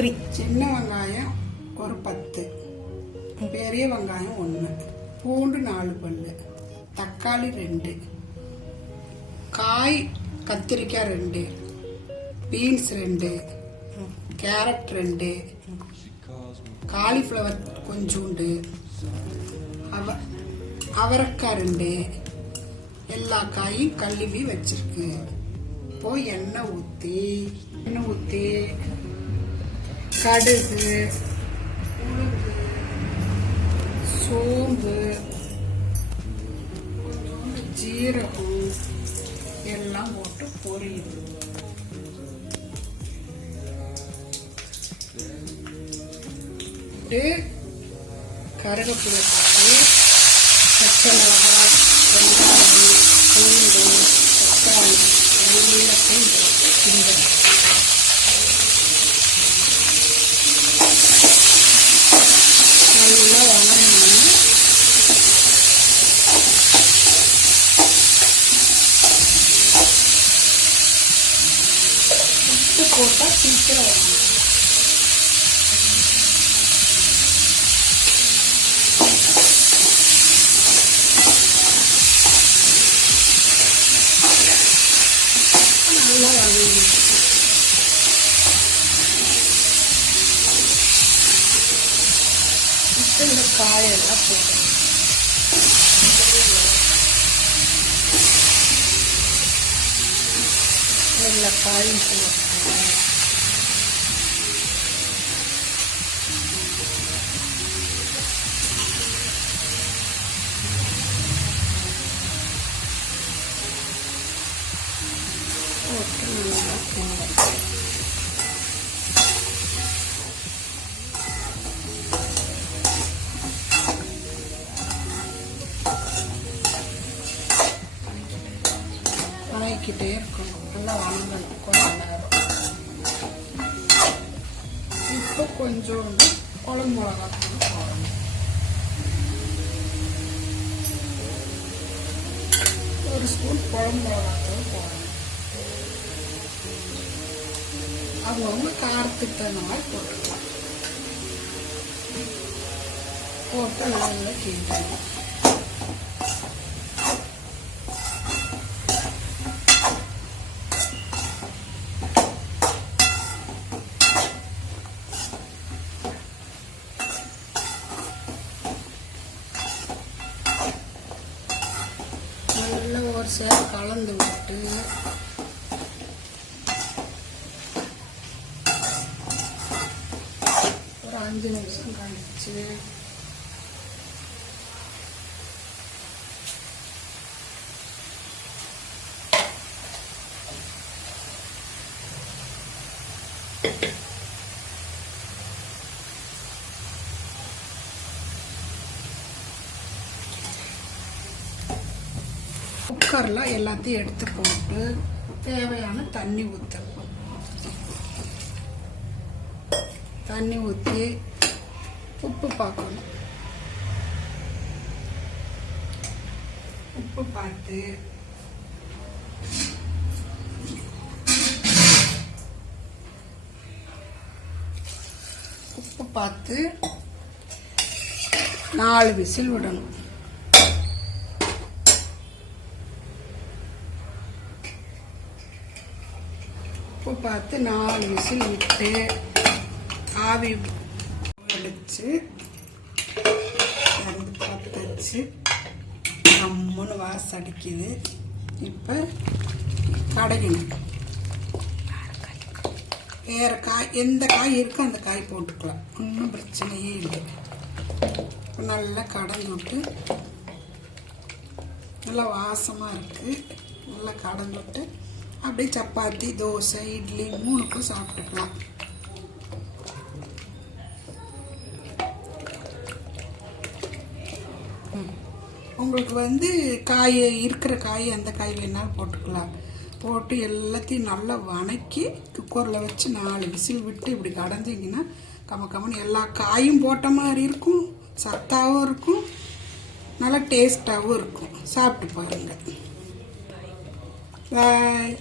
3. சின்ன வெங்காயம் ஒரு 10, பெரிய வெங்காயம் 1, பூண்டு 4 பல்லு, தக்காளி 2, காய் கத்திரிக்காய் 2, பீன்ஸ் 2, கேரட் 2, காலிஃப்ளவர் கொஞ்சோண்டு, அவரைக்காய் 2, எல்லா காயும் கழுவி வச்சிருக்கு. இப்போ எண்ணெய் ஊற்றி கடுகு, உளுந்து, சோம்பு, கொஞ்சோண்டு ஜீரகம் எல்லாம் போட்டு பொரியுது. கருவேப்பிலை போட்டு பச்சை மிளகாய், வெங்காயம், பூண்டு, தக்காளி எல்லாத்தையும் போட்டு கிண்டணும். நல்லா வதங்கணும். உப்பு போட்டால் சீக்கிரம் வரும். நல்லா வதங்கணும். இப்போ இந்த காயெல்லாம் போடணும். எல்லா காயும் போடணும். வதக்கிட்டே இருக்கணும். நல்லா வதங்கணும் கொஞ்ச நேரம். இப்போ கொஞ்சோண்டு குழம்பு மிளகாத்தூள் போடணும். ஒரு ஸ்பூன் குழம்பு மிளகாத்தூள் போடணும். அவங்க காரத்துக்கு தகுந்த மாதிரி போட்டுக்கலாம். போட்டு நல்லா கிண்டணும். நல்லா ஒரு சேர் கலந்து விட்டு ஒரு 5 நிமிஷம் கழிச்சு குக்கரில் எல்லாத்தையும் எடுத்து போட்டு தேவையான தண்ணி ஊற்றணும். தண்ணி ஊற்றி உப்பு பார்க்கணும். உப்பு பார்த்து உப்பு பார்த்து 4 விசில் விடணும். உப்பு பார்த்து 4 விசில் விட்டு ஆவி அடித்து பார்த்து வச்சு நம்மன்னு வாசம் அடிக்குது. இப்போ கடைக்கணும். வேறு காய் எந்த காய் இருக்கோ அந்த காய் போட்டுக்கலாம். ஒன்றும் பிரச்சனையே இல்லை. இப்போ நல்லா கடைஞ்சி விட்டு நல்லா வாசமாக இருக்குது. நல்லா கடைஞ்சி விட்டு அப்படியே சப்பாத்தி, தோசை, இட்லி 3க்கும் சாப்பிட்டுக்கலாம். உங்களுக்கு காய் இருக்கிற காய் அந்த காய் வேணாலும் போட்டுக்கலாம். போட்டு எல்லாத்தையும் நல்லா வணக்கி குக்கரில் வச்சு 4 விசில் விட்டு இப்படி கடைஞ்சிங்கன்னா கம்மன்னு எல்லா காயும் போட்ட மாதிரி இருக்கும். சத்தாகவும் இருக்கும், நல்லா டேஸ்ட்டாகவும் இருக்கும். சாப்பிட்டு பாருங்கள். பாய்.